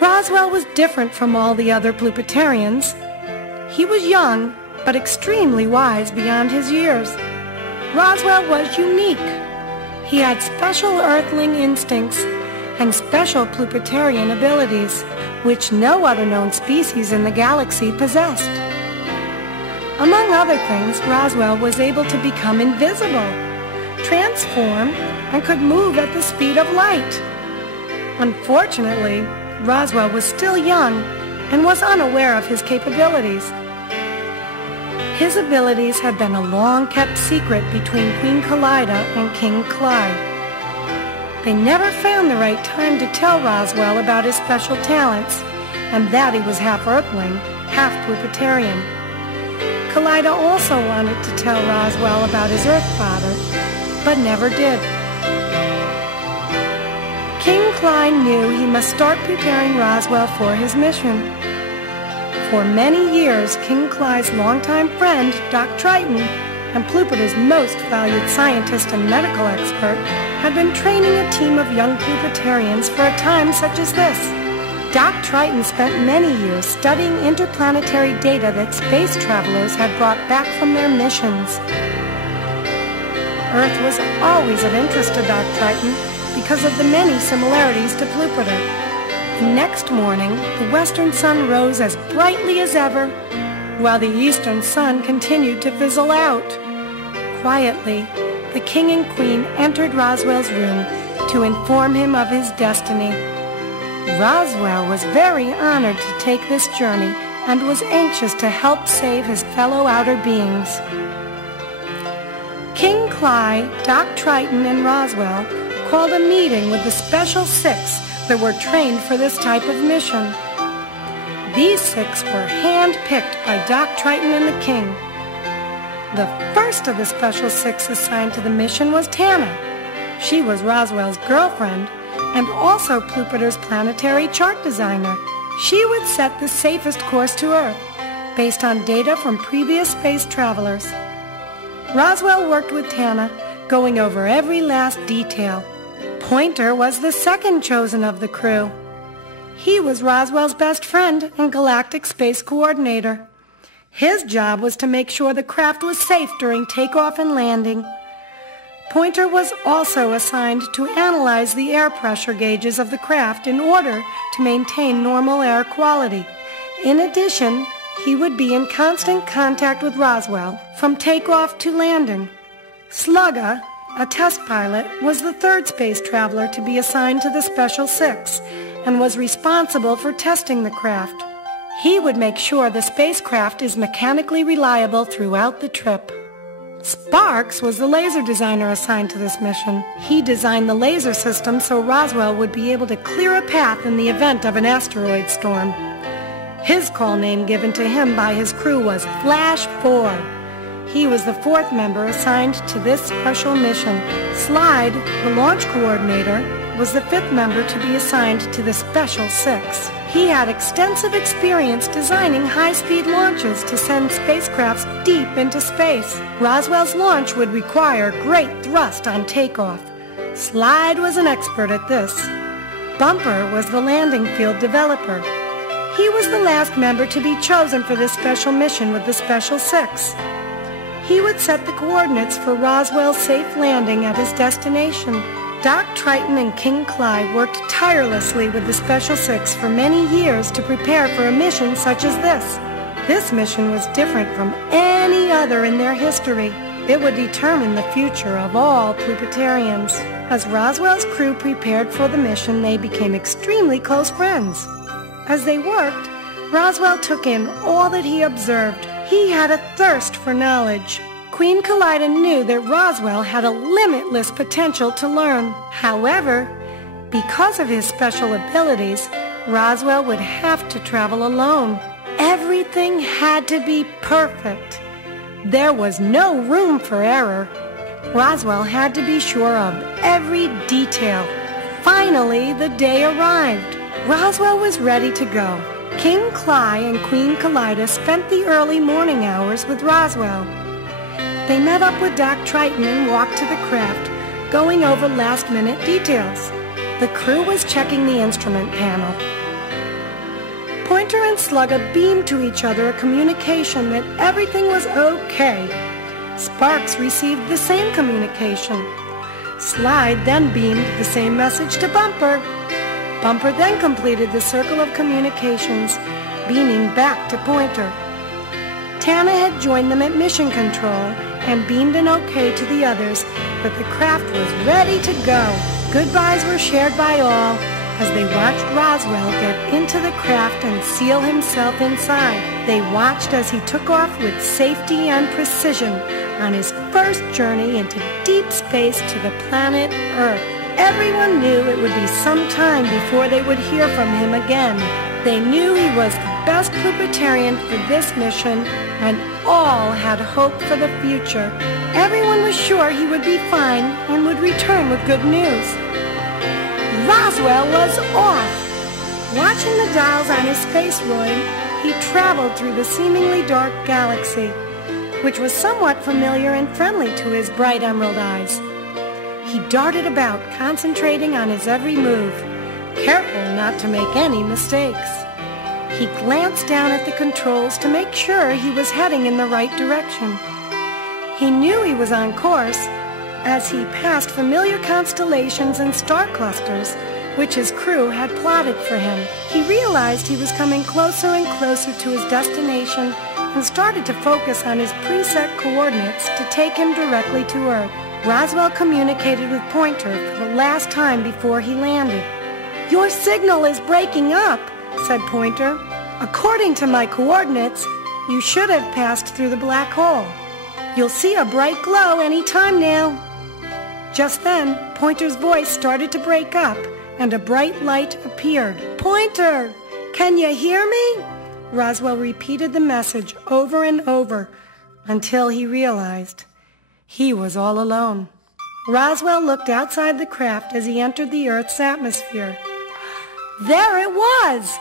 Roswell was different from all the other Plupitarians. He was young, but extremely wise beyond his years. Roswell was unique. He had special Earthling instincts and special Plupitarian abilities, which no other known species in the galaxy possessed. Among other things, Roswell was able to become invisible, transform, and could move at the speed of light. Unfortunately, Roswell was still young and was unaware of his capabilities. His abilities had been a long-kept secret between Queen Kaleida and King Clyde. They never found the right time to tell Roswell about his special talents, and that he was half Earthling, half Plupitarian. Kaleida also wanted to tell Roswell about his Earth father, but never did. King Clyde knew he must start preparing Roswell for his mission. For many years, King Clyde's longtime friend, Doc Triton, and Plupiter's most valued scientist and medical expert, had been training a team of young Plupitarians for a time such as this. Doc Triton spent many years studying interplanetary data that space travelers had brought back from their missions. Earth was always of interest to Doc Triton because of the many similarities to Plupiter. The next morning, the western sun rose as brightly as ever, while the eastern sun continued to fizzle out. Quietly, the king and queen entered Roswell's room to inform him of his destiny. Roswell was very honored to take this journey and was anxious to help save his fellow outer beings. King Clyde, Doc Triton, and Roswell called a meeting with the Special Six that were trained for this type of mission. These six were hand-picked by Doc Triton and the king. The first of the Special Six assigned to the mission was Tana. She was Roswell's girlfriend and also Plupiter's planetary chart designer. She would set the safest course to Earth, based on data from previous space travelers. Roswell worked with Tana, going over every last detail. Pointer was the second chosen of the crew. He was Roswell's best friend and galactic space coordinator. His job was to make sure the craft was safe during takeoff and landing. Pointer was also assigned to analyze the air pressure gauges of the craft in order to maintain normal air quality. In addition, he would be in constant contact with Roswell from takeoff to landing. Slugga, a test pilot, was the third space traveler to be assigned to the Special Six and was responsible for testing the craft. He would make sure the spacecraft is mechanically reliable throughout the trip. Sparks was the laser designer assigned to this mission. He designed the laser system so Roswell would be able to clear a path in the event of an asteroid storm. His call name given to him by his crew was Flash 4. He was the fourth member assigned to this special mission. Slide, the launch coordinator, was the fifth member to be assigned to the Special Six. He had extensive experience designing high-speed launches to send spacecrafts deep into space. Roswell's launch would require great thrust on takeoff. Slide was an expert at this. Bumper was the landing field developer. He was the last member to be chosen for this special mission with the Special Six. He would set the coordinates for Roswell's safe landing at his destination. Doc Triton and King Clyde worked tirelessly with the Special Six for many years to prepare for a mission such as this. This mission was different from any other in their history. It would determine the future of all Plupitarians. As Roswell's crew prepared for the mission, they became extremely close friends. As they worked, Roswell took in all that he observed. He had a thirst for knowledge. Queen Kaleida knew that Roswell had a limitless potential to learn. However, because of his special abilities, Roswell would have to travel alone. Everything had to be perfect. There was no room for error. Roswell had to be sure of every detail. Finally, the day arrived. Roswell was ready to go. King Clyde and Queen Kaleida spent the early morning hours with Roswell. They met up with Doc Triton and walked to the craft, going over last-minute details. The crew was checking the instrument panel. and Slugga beamed to each other a communication that everything was okay. Sparks received the same communication. Slide then beamed the same message to Bumper. Bumper then completed the circle of communications, beaming back to Pointer. Tana had joined them at Mission Control and beamed an okay to the others that the craft was ready to go. Goodbyes were shared by all as they watched Roswell get into the craft and seal himself inside. They watched as he took off with safety and precision on his first journey into deep space to the planet Earth. Everyone knew it would be some time before they would hear from him again. They knew he was the best Plupiterian for this mission, and all had hope for the future. Everyone was sure he would be fine and would return with good news. Roswell was off. Watching the dials on his spaceroid, he traveled through the seemingly dark galaxy, which was somewhat familiar and friendly to his bright emerald eyes. He darted about, concentrating on his every move, careful not to make any mistakes. He glanced down at the controls to make sure he was heading in the right direction. He knew he was on course as he passed familiar constellations and star clusters, which his crew had plotted for him. He realized he was coming closer and closer to his destination and started to focus on his preset coordinates to take him directly to Earth. Roswell communicated with Pointer for the last time before he landed. "Your signal is breaking up," said Pointer. "According to my coordinates, you should have passed through the black hole. You'll see a bright glow any time now." Just then, Pointer's voice started to break up, and a bright light appeared. "Pointer, can you hear me?" Roswell repeated the message over and over until he realized he was all alone. Roswell looked outside the craft as he entered the Earth's atmosphere. There it was!